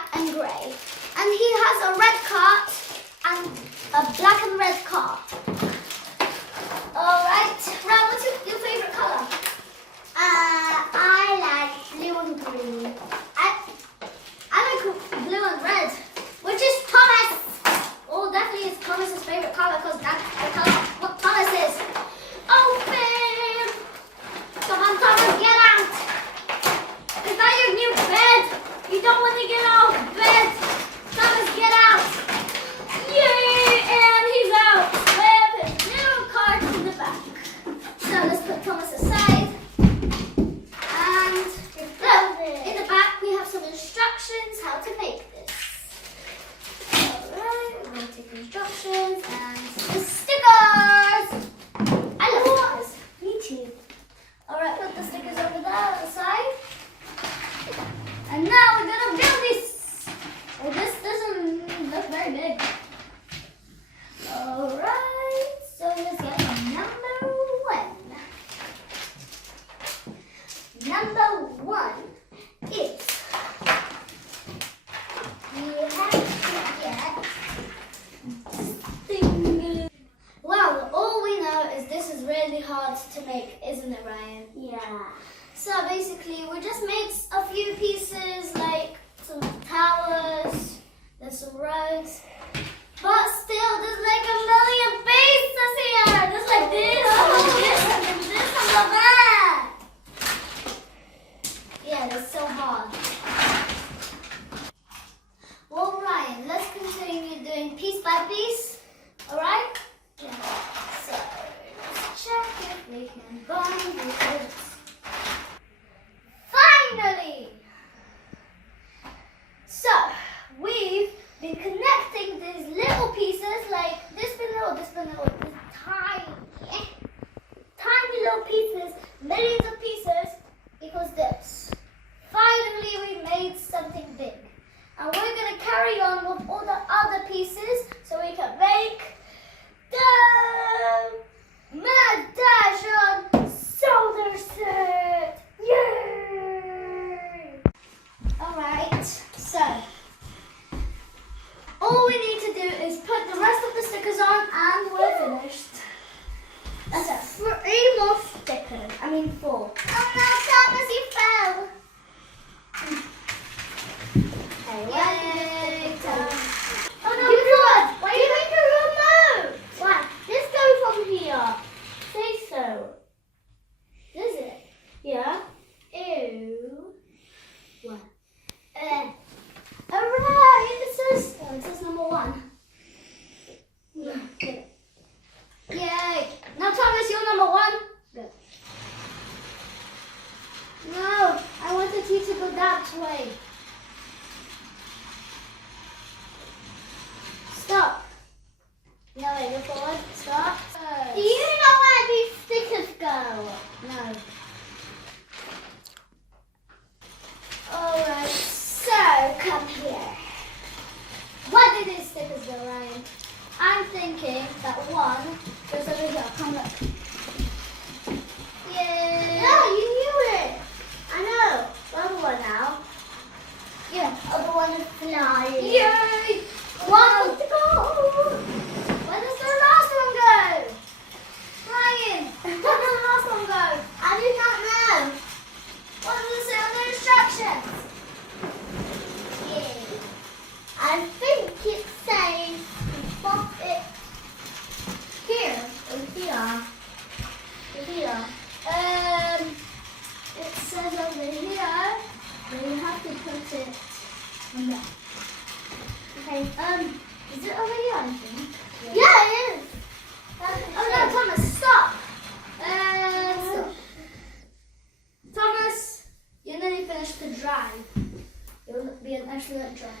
black and grey. And he has a red cart and a black and red car. Alright, Ryan, what's your favourite colour? I like blue and green. I like blue and red, which is Thomas. Oh, definitely it's Thomas's favourite colour because that's the colour what Thomas is. Open! Come on, Thomas, get out! Is that your new bed? You don't want to get out of bed. Thomas, get out! Yay! And he's out with his new cart in the back. So let's put Thomas aside. And look, in the back we have some instructions how to make this. Alright, we're going to take instructions and the stickers! I love stickers. Me too. Alright, put the stickers over there on the side. And now we're going to build this. Oh, this doesn't look very big. Alright, so let's get number one. Number one is you have to get stingers. Wow, all we know is this is really hard to make, isn't it, Ryan? Yeah. So basically, we just made a few pieces, like some towers, there's some rugs, but still, there's like a million pieces here. There's like this, and then this, and that. Yeah, that's so hard. Well, Ryan, let's continue doing piece by piece. All right? Yeah. So let's check if we can bind this. Finally! So, we've been connecting these little pieces, like this been little, this tiny little pieces, millions of pieces, equals this. Finally, we made something big. And we're going to carry on with all the other pieces so we can make the Mad Dash on solar set. Yay! Alright, so all we need to do is put the rest of the stickers on and we're finished. That's it. 3 more stickers. I mean 4. Oh no, Thomas, you fell. Yay, Thomas. Oh no, You why you make a remote? What? Let's go from here. Say so. Is it? Yeah. Ew. What? Alright, it says number 1. Yeah. Good. Yay! Now Thomas, you're number 1. Good. No, I wanted you to go that way. Stop. No, wait, go forward. Stop. Do you know where these stickers go? No. Alright, so come here. Where did these stickers go, Ryan? I'm thinking that one goes over here. Come look. Yay! Yeah, you knew it. I know. Other one now. Yeah. Other one is flying. Yay! One to go. Where does the last one go? Ryan, where does the last one go? I do not know. What does it say on the instructions? Yeah. I think it's saying pop it Here. here. Here. It says over here that you have to put it on there. Okay, is it over here, I think? Yeah, it is. Oh no, Thomas, stop! Stop. Thomas, you nearly finished the drive. You'll be an excellent driver.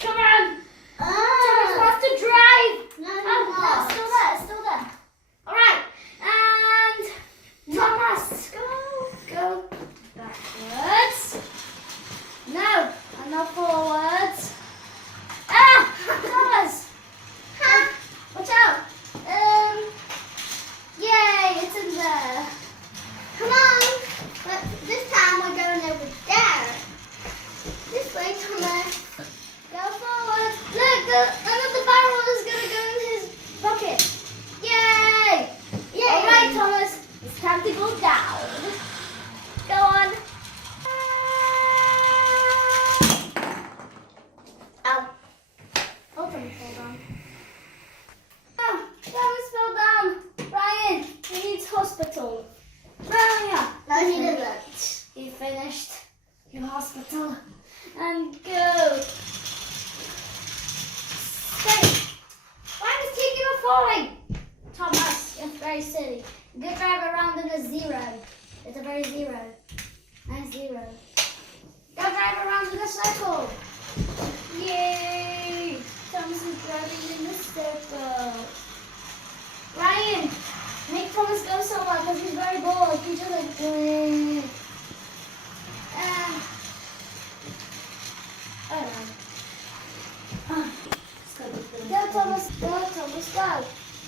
Come on! Thomas wants to drive! No, Oh, it's still there, it's still there. Alright, and Thomas, go backwards. No, and not forwards. Ah! Thomas! Watch out! Yay, it's in there. Come on. But this time we're going over there. This way, Thomas. Go forward. Look, another barrel is going to go in his bucket. Yay! Yay. All right, Thomas. It's time to go down. Go on. Ow. Oh, Thomas fell down. Oh, Thomas fell down. Ryan, he needs hospital. Ryan. No, he doesn't. You finished your hospital. And go. Stay. Why is taking a falling? Thomas, you're very silly. Go drive around in a zero. It's a very zero. Nice zero. Go drive around in a circle. Yay! Thomas is driving in the circle. Ryan, make Thomas go somewhere because he's very bored. He's just like, I don't know. Go, Thomas, go, Thomas, go.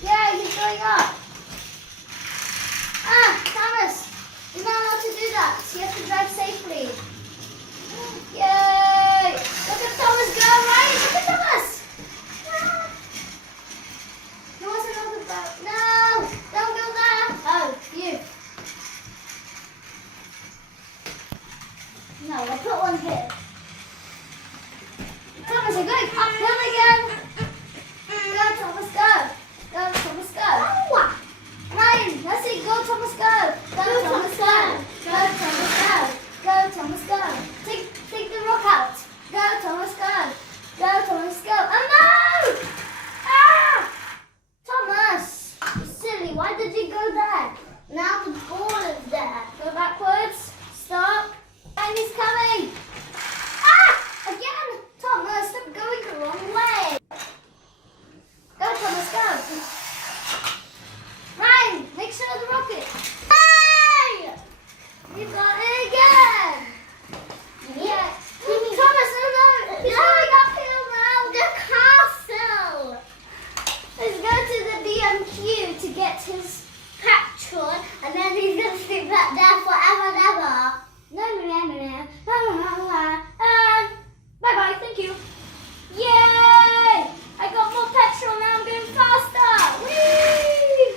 Yeah, he's going up. Thomas, you're not allowed to do that. You have to drive safely. Yay! Look at Thomas go, right? Look at Thomas. He wants another boat. No, don't go there. Oh, you. No, I'll put one here. Thomas, you're going uphill again. Go, Thomas, go. Go, Thomas, go. Ryan, that's it. Go, Thomas, go. Go, Thomas, go. Go, Thomas, go. Go, Thomas, go. Take the rock out. Go, Thomas, go. Go, Thomas, go. Oh, no! Thomas, you're silly. Why did you go there? Now the ball is there. Go backwards. Stop. And he's coming. Again. Thomas, stop going the wrong way. Go, Thomas, go. Ryan, make sure the rocket. Hey! You got it again. Yeah. Thomas, no. He's going uphill now. The castle. Let's go to the BMQ to get his Petrol, and then he's going to stick that there forever and ever. No. Bye-bye, thank you. Yay! I got more petrol now, I'm going faster. Whee!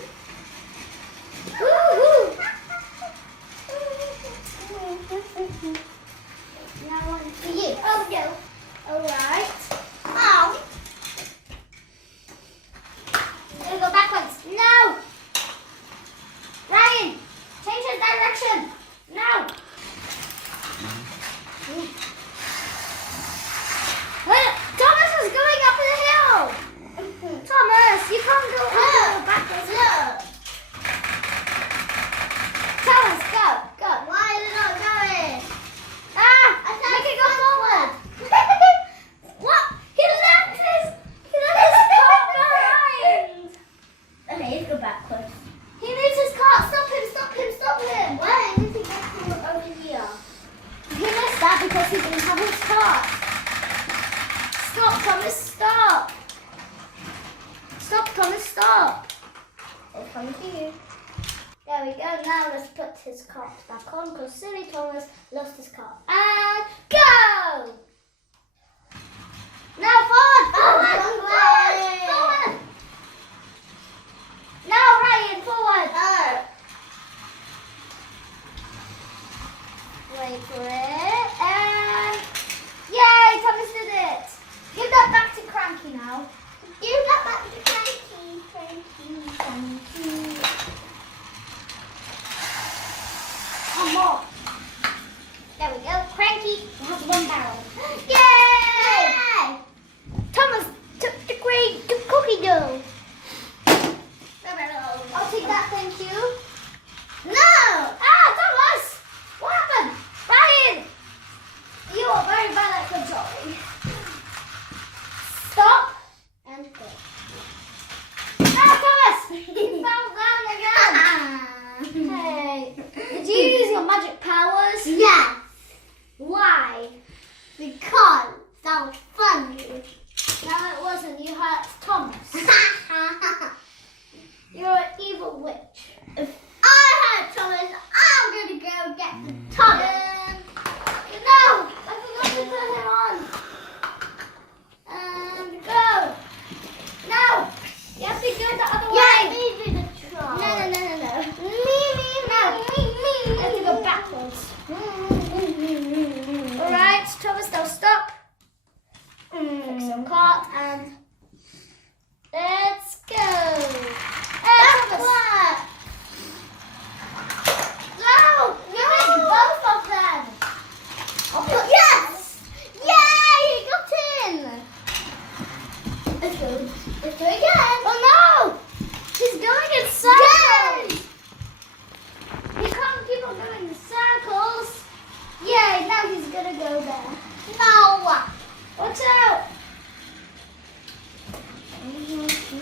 Woo-hoo! Now one for you. Oh, go. All right. Oh. I'm going to go backwards. No! Ryan, change his direction. No! Thomas is going up the hill! Thomas, you can't go backwards. Look. Thomas, go. Why is it not going? Make it go forward. What? He left his car behind. Okay, let's go backwards. He needs his car. Stop him. Why did he get to over here? He missed that because he didn't have his car. Stop, Thomas, stop. Stop, Thomas, stop. It's coming to you. There we go. Now let's put his cart back on because silly Thomas lost his cart. And go! Now forward! Forward! Now Ryan, forward! Wait for it. And yay! Thomas did it! Give that back to Cranky now. Give that back to Cranky. One more. There we go. Cranky has one barrel. Yay! Thomas took the cookie dough. No. I'll take that, thank you. No! Thomas! What happened? Ryan! You are very bad at controlling. Stop and go. Thomas! You fell down again. Hey, did you use your magic powers? Yes, Why? because that was funny. No, it wasn't. You hurt Thomas. You're an evil witch. If I had Thomas, I'm going to go get the Thomas. No! I forgot to put start and let's go. Backward. No, you missed both of them. Yes! Yay! He got in! Let's go. Let's go again. Oh no! He's going in circles. He can't keep on going in circles. Yay, now he's gonna go there. No! Watch out!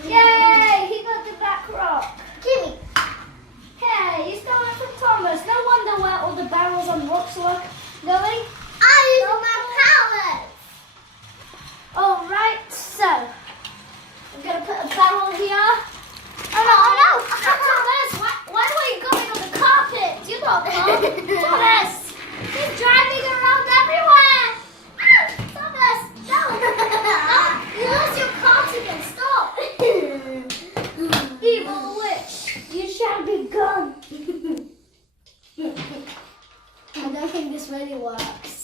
Yay, he got the back rock. Gimme. Hey, you stole it from Thomas. No wonder where all the barrels and rocks were going. I use my powers. Alright, so I'm gonna put a barrel here. Oh no, Thomas, why were you going on the carpet? You don't know. Thomas, he's driving around everywhere. Ah, Thomas, no. You lost your cart again, stop. Evil witch, you shall be gone. I don't think this really works.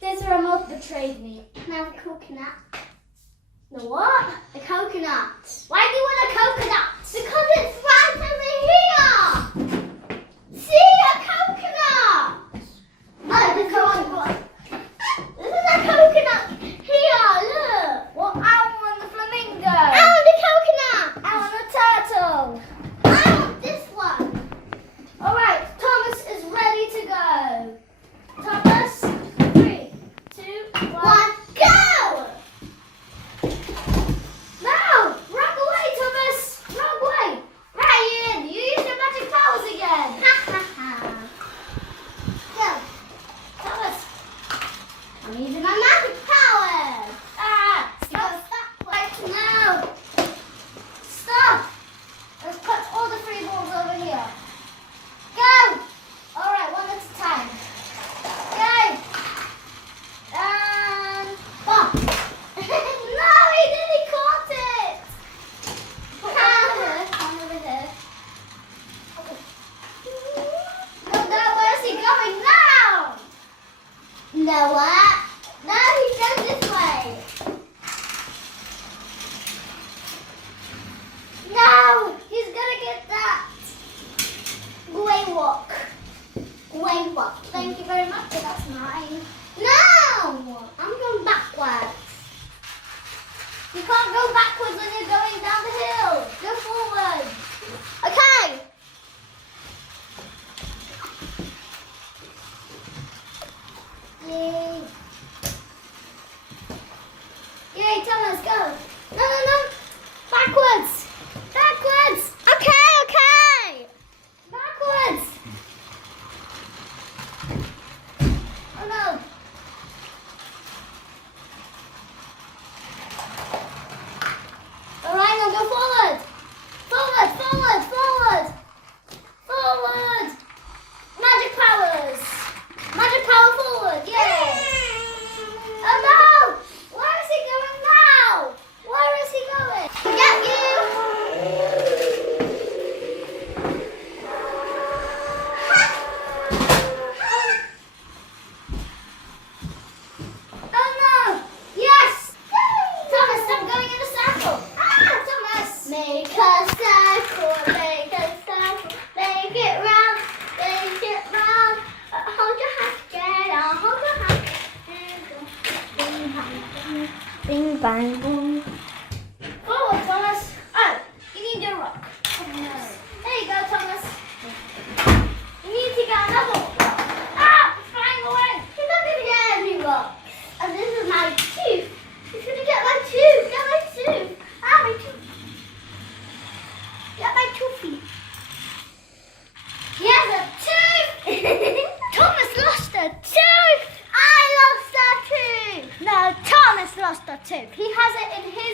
This remote betrayed me. Now the coconut. The what? The coconut. Why do you want a coconut? Because it's right over here. See a coconut. Oh, the coconut. This is a coconut here. Look. Well, I want the flamingo. I want the coconut. I want the turtle. I want this one. All right, Thomas is ready to go. Thomas, 3, 2, 1. One, go. No! Wrong way, Thomas! Wrong way! Ryan, you used your magic powers again! Ha ha ha. Go. Thomas! I'm using my magic powers. Ah! Go Stop! that way. Right now! Stop! Let's put all the 3 balls over here. Go! Alright, one at a time. Go! And... Bop. No, he didn't! He caught it! Put one over here. No, where is he going now? No, what? No, he goes this way. No, he's gonna get that. Grey walk. Grey walk. Thank you very much, but that's mine. No! I'm going backwards. You can't go backwards when you're going down the hill. Go forward. Okay. Yay. Yay, Thomas, go. No. Backwards. Backwards. Okay. Backwards. Oh no. Alright, now go forward. Forward. Magic powers. Magic power forward. Yay. Oh no. Where is he going now? Where is he going? Get you. Oh no. Yes. Thomas, stop going in a circle. Ah, Thomas. Make a circle, make it round, hold your hand together, hold your hand together. Bing bang boom. Forward, Thomas. Oh, you need your rock. Oh, no. There you go, Thomas. You need to get another rock. Ah, it's flying away. He's not gonna get any rocks. And this is my tooth. He's gonna get my tooth. Get my tooth. Ah, my tooth. Get my toothy. He has a tooth. Thomas lost a tooth. I lost a tooth. No, Thomas lost a tooth. He has it in his